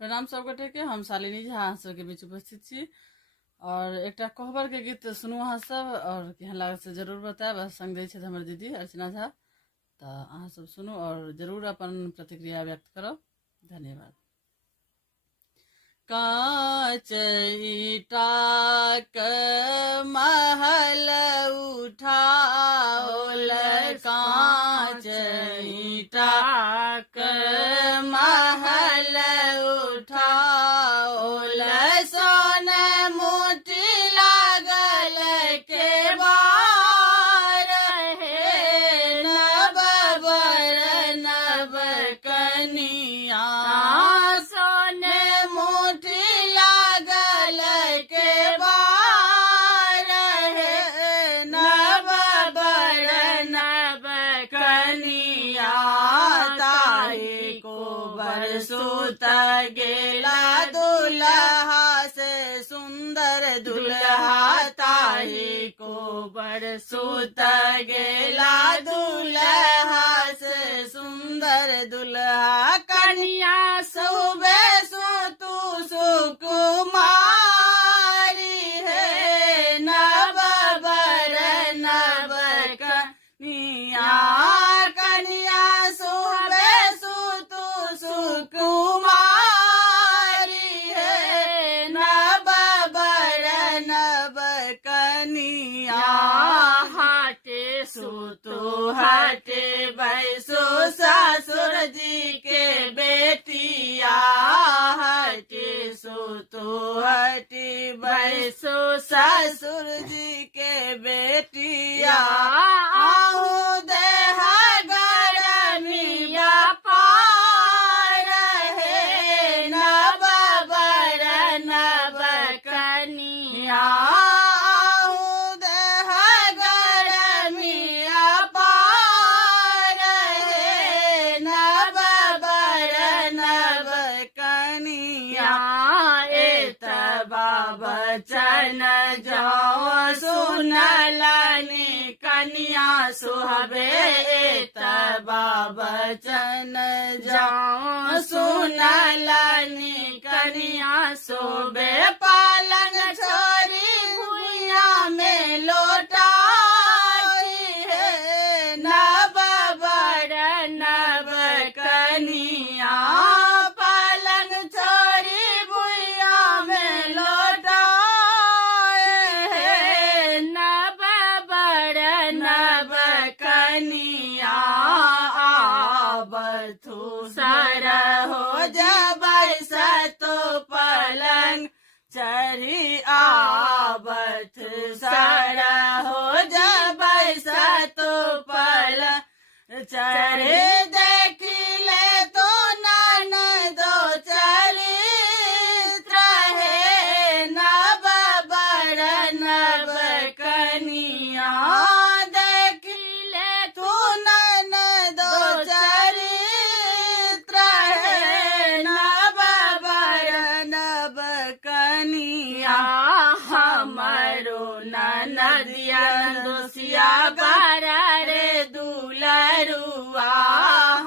प्रणाम सब गोटे के। हम शालिनी झा अहाँ सबके बीच उपस्थित छी और एक कोहबर के गीत सुनू अहाँ सब और केहन लागल से जरूर बतायब। संग दै छथि हमर दीदी अर्चना झा। तो अहाँ सब सुनू और जरूर अपन प्रतिक्रिया व्यक्त करब। धन्यवाद। कांच ईटाक महल उठाओल, कांच ईटाक महल उठाओल, सोन मोती लागल के बार हे, नव बर नव कनिया सोन मोती लागल के बार हे, नव बर नव कनिया ताही को बरसुत गेला दुल्हा से सुंदर दुल्हा, ताही को बरसुत गेला दुल्हा से सुंदर दुल्हा, कन्या सुबे सुतु सुकुमारी है, नव बर नव कन्या, कन्या सुबे सुतु सुकुमारी है, नव बर नव कन्या, हाटे सुतु हटे बैसो ससुर जी के बेटिया, हटे सुतु हटे बैसो ससुर जी के बेटिया, आहू देहा गरमिया पार है, नव बर नव कनिया, आहू देहा गरमिया पार है, नव बर नव कनिया, एत बचन जाओ सुनलनि कन्या सुहबे, एत बचन जाओ सुनलनि कन्या सुबे, पालन छोरी भुइया में लोटाई है, नव बर नव कनिया, पालन छोरी भुइया में लोटाई है, नव बर नव कनिया, आबथु सर हो जबै सतो पलंग चढ़ी, आबथ सर हो जबै सतो पलंग चढ़ी, देखी ले तो ननदो चरित्र है, नव बर नव कनिया, देखी ले तो ननदो चरित्र है, नव बर नव कनिया, हमरो ननदिया दोसिया बर रे दुलरुआ,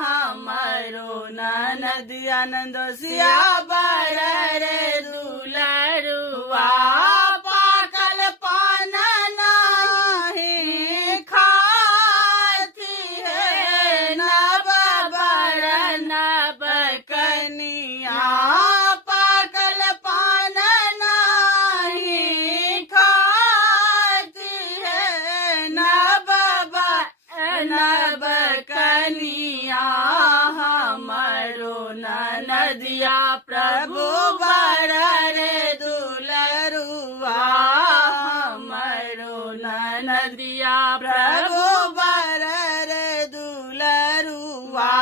हमरो ननदिया दोसिया बर रे दुलरुआ, पाकल पान नाही खाती है, नव बर नव कनिया, पाकल पान नाही खाती है, नव बर नव कनिया, हमरो ननदिया प्रभु बर रे दुलरुआ, हमरो ननदिया प्रभु बर रे दुलरुआ,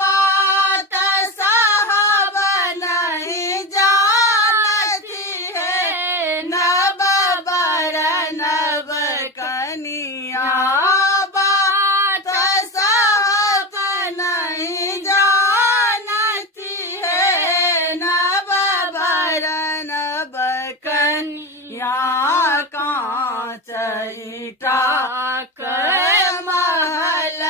बात साहब नहीं जानती है, नव बर नव कनिया, बात साहब नहीं जानती है, नव बर नव कनिया, कांच ईटा के महल